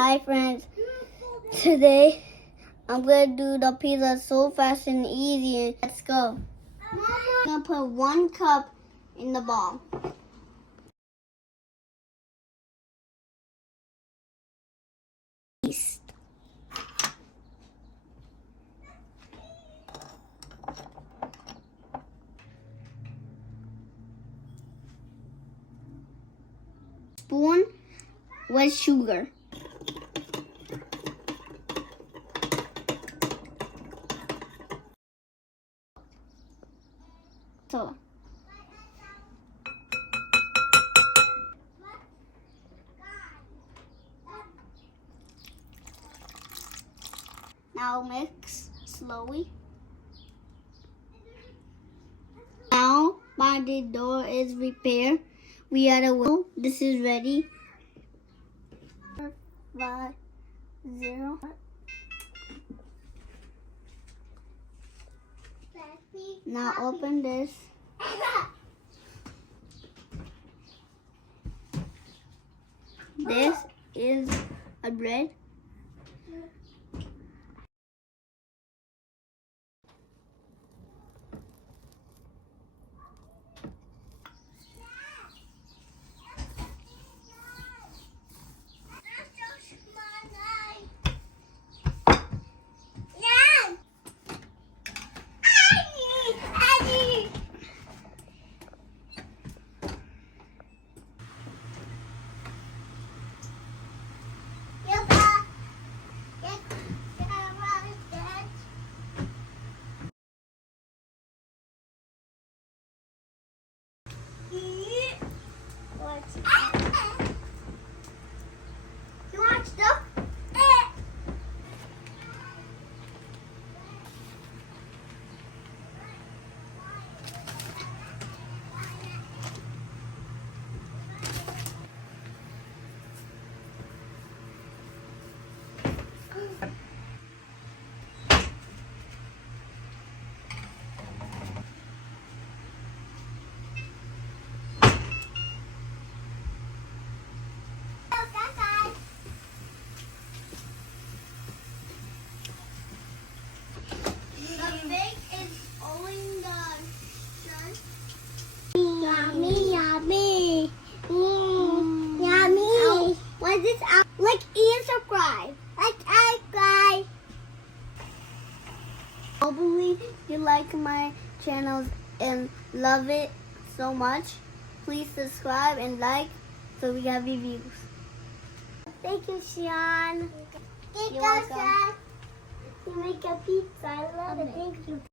Hi friends, today I'm gonna do the pizza so fast and easy. Let's go. I'm gonna put 1 cup in the bowl. Yeast. Spoon with sugar. So now mix slowly. Now my dough is prepared. We are the winner. This is ready. 5, 0. Now open this. This is a bread. You want stuff? Yummy. Yummy. What is this? Like and subscribe. Hopefully you like my channel and love it so much. Please subscribe and like so we have reviews. Thank you, Shayaan. You're welcome. You make a pizza. I love it. Thank you.